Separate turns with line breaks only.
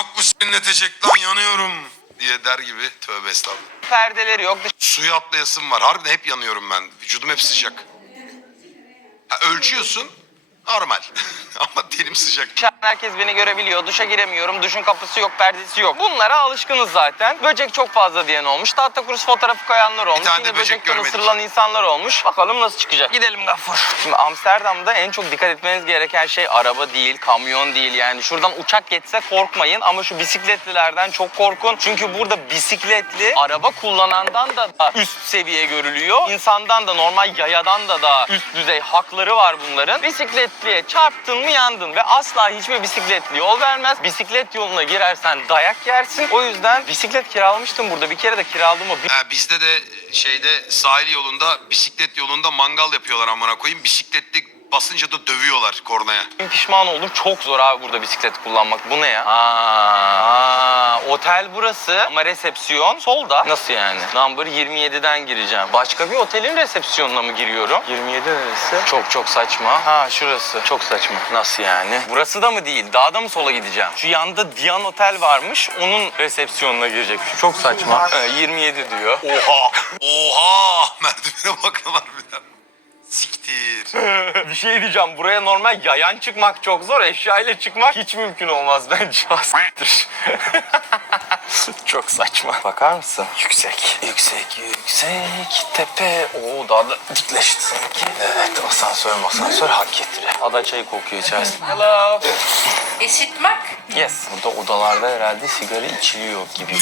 Yok mu senin etek lan yanıyorum diye der gibi. Tövbe estağfurullah.
Perdeleri yok.
Suya atlayasım var. Harbiden hep yanıyorum ben. Vücudum hep sıcak. Ha, ölçüyorsun normal. Ama tenim sıcak.
Herkes beni görebiliyor. Duşa giremiyorum. Duşun kapısı yok, perdesi yok. Bunlara alışkınız zaten. Böcek çok fazla diyen olmuş. Tahta kurusu fotoğrafı koyanlar olmuş.
tane de
Yine
böcek
böcekten
görmedik.
ısırılan insanlar olmuş. Bakalım nasıl çıkacak. Gidelim Gaffur. Şimdi Amsterdam'da en çok dikkat etmeniz gereken şey araba değil, kamyon değil. Yani şuradan uçak geçse korkmayın ama şu bisikletlilerden çok korkun. Çünkü burada bisikletli araba kullanandan da daha üst seviye görülüyor. İnsandan da normal yayadan da daha üst düzey hakları var bunların. Bisikletliye çarptın mı yandın ve asla hiçbir bisikletli yol vermez. Bisiklet yoluna girersen dayak yersin. O yüzden bisiklet kiralamıştım burada. Bir kere de kiraladım o.
Ha, bizde de şeyde sahil yolunda bisiklet yolunda mangal yapıyorlar amına koyayım. Bisikletli basınca da dövüyorlar kornaya.
Pişman oldum. Çok zor abi burada bisiklet kullanmak. Bu ne ya? Aa, otel burası ama resepsiyon solda. Nasıl yani? Number 27'den gireceğim. Başka bir otelin resepsiyonuna mı giriyorum? 27 neresi? Çok çok saçma. Ha şurası. Çok saçma. Nasıl yani? Burası da mı değil? Daha da mı sola gideceğim? Şu yanda Diyan Otel varmış. Onun resepsiyonuna girecek. Çok saçma. Ee, 27 diyor.
Oha! Oha! Merdivene bak harbiden. Siktir.
bir şey diyeceğim. Buraya normal yayan çıkmak çok zor. Eşyayla çıkmak hiç mümkün olmaz bence. Siktir. çok saçma. Bakar mısın? Yüksek. Yüksek, yüksek. Tepe. Oo daha da dikleşti sanki. Evet asansör asansör hak getire. Ada çayı kokuyor içerisi. Hello.
Eşitmek.
Yes. Burada odalarda herhalde sigara içiliyor gibi.